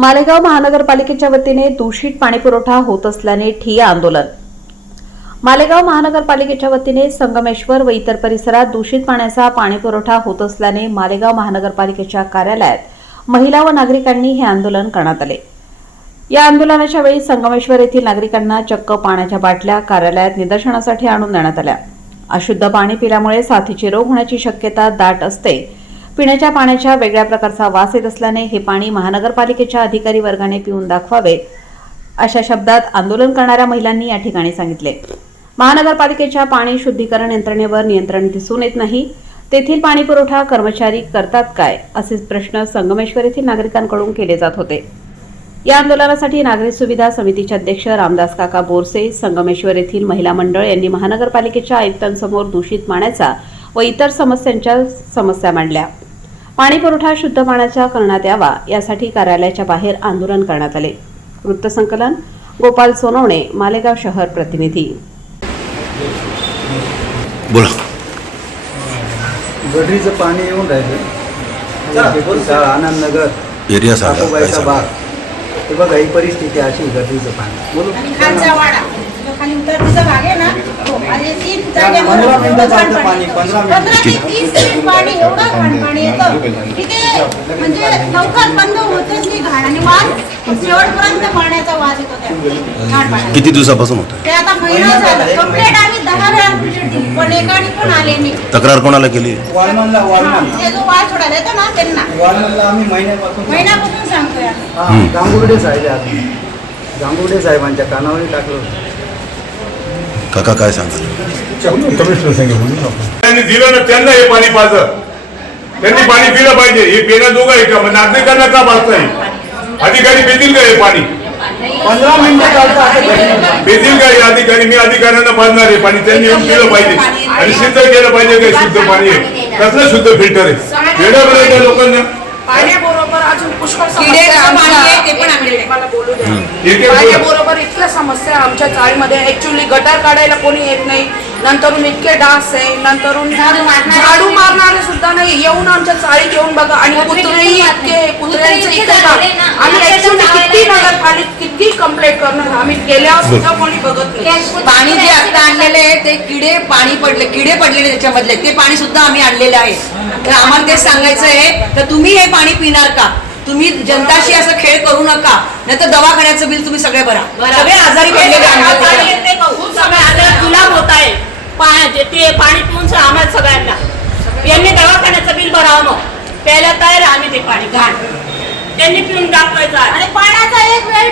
मालेगाव महानगरपालिकेच्या वतीने दूषित पाणीपुरवठा होत असल्याने ठिय्या आंदोलन. मालेगाव महानगरपालिकेच्या वतीने संगमेश्वर व इतर परिसरात दूषित पाण्याचा पाणीपुरवठा होत असल्याने मालेगाव महानगरपालिकेच्या कार्यालयात महिला व नागरिकांनी हे आंदोलन करण्यात आले. या आंदोलनाच्या वेळी संगमेश्वर येथील नागरिकांना चक्क पाण्याच्या बाटल्या कार्यालयात निदर्शनासाठी आणून देण्यात आल्या. अशुद्ध पाणी पिल्यामुळे साथीचे रोग होण्याची शक्यता दाट असते पिण्याच्या पाण्याच्या वेगळ्या प्रकारचा वास येत असल्याने हे पाणी महानगरपालिकेच्या अधिकारी वर्गाने पिऊन दाखवावे अशा शब्दात आंदोलन करणाऱ्या महिलांनी या ठिकाणी सांगितले. महानगरपालिकेच्या पाणी शुद्धीकरण यंत्रणेवर नियंत्रण दिसून येत नाही. तेथील पाणी पुरवठा कर्मचारी करतात काय असे प्रश्न संगमेश्वर येथील नागरिकांकडून केले जात होते. या आंदोलनासाठी नागरिक सुविधा समितीचे अध्यक्ष रामदास काका बोरसे संगमेश्वर येथील महिला मंडळ यांनी महानगरपालिकेच्या आयुक्तांसमोर दूषित पाण्याचा व इतर समस्यांच्या समस्या मांडल्या. पाणी पुरवठा शुद्ध पाण्याचा करण्यात यावा यासाठी कार्यालयाच्या बाहेर आंदोलन करण्यात आले. वृत्तसंकलन गोपाल सोनवणे मालेगाव शहर प्रतिनिधी. बोला. गटरीचं पाणी येऊन राहिलं. आनंदनगर एरिया बाग. हे बघा ही परिस्थिती अशी आहे गटरीचं पाणी. बोलू. तीन जागेवर पंधरा मिनिटं एवढं चालतं सांडपाणी. पाणी, पंधरा मिनिटं. पंधरा ते तीस मिनिट पाणी एवढं सांडपाणी येतं. की ते म्हणजे लवकर बंद होतच नाही घाण आणि वास शेवटपर्यंत पाण्याचा वास येतो त्या सांडपाण्याचा. किती दिवसापासून होतं ते आता महिना झाला. कंप्लेंट आम्ही दहा वेळा कंप्लेंट दिली पण एकाने पण आले नाही. तक्रार कोणाला केली? वाळमनला हा, वाळमन ते जो वास सोडायला येतो ना त्यांना. वाळमनला आम्ही महिन्यापासून महिन्यापासून सांगतोय आम्ही. हा, गांगुर्डे साहेब आहे गांगुर्डे साहेबांच्या कानावरही टाकलं होतं. काका काय सांगाल? त्यांनी दिलं ना त्यांना हे पाणी पाजत त्यांनी पाणी पिलं पाहिजे. हे पिण्याजोगं आहे का नागरिकांना का पाजता येईल अधिकारी पितील का हे पाणी? पंधरा मिनिटं. पितील का हे अधिकारी? मी अधिकाऱ्यांना पाजणार आहे. पाणी त्यांनी येऊन पिलं पाहिजे. आणि सिद्ध केलं पाहिजे काय शुद्ध पाणी आहे? कसलं शुद्ध फिल्टर आहे? वेळापर्यंत लोकांना? पाण्याबरोबर अजून पुष्कळ किडे समस्या पाणी आमच्या- आहे ते पण आणलेले. मला बोलू द्या. एक एक बोला. पाण्याबरोबर इतक्या समस्या आमच्या चाळीमध्ये ऍक्च्युली गटार काढायला कोणी येत नाही. नंतरून इतके डास आहे. नंतरून झाडू मारणारे सुद्धा नाही. येऊन आमच्या चाळीत येऊन बघा. आणि कुत्रेही इतके कुत्र्यांचे इतके डास आम्ही ऍक्च्युली किती नगरपालिक किती कंप्लेंट करणार? आम्ही गेल्यावर सुद्धा कोणी बघत नाही. पाणी जे आता ते किडे पाणी पडले किडे पडलेले त्याच्यामधले ते पाणी सुद्धा आम्ही आणलेलं आहे. तर आम्हाला ते सांगायचं आहे तर तुम्ही हे पाणी पिणार का? तुम्ही जनताशी असं खेळ करू नका नाही तर दवाखान्याचं बिल तुम्ही सगळे भरा. सगळे आजारी पडलेले जुलाब होत आहे. ते पाणी पिऊन आम्हाला सगळ्यांना. यांनी दवाखान्याचं बिल भरावं मग. प्यायला तयार आम्ही ते पाणी. घाण. त्यांनी पिऊन दाखवायचं. आणि पाण्याचा एक वेळ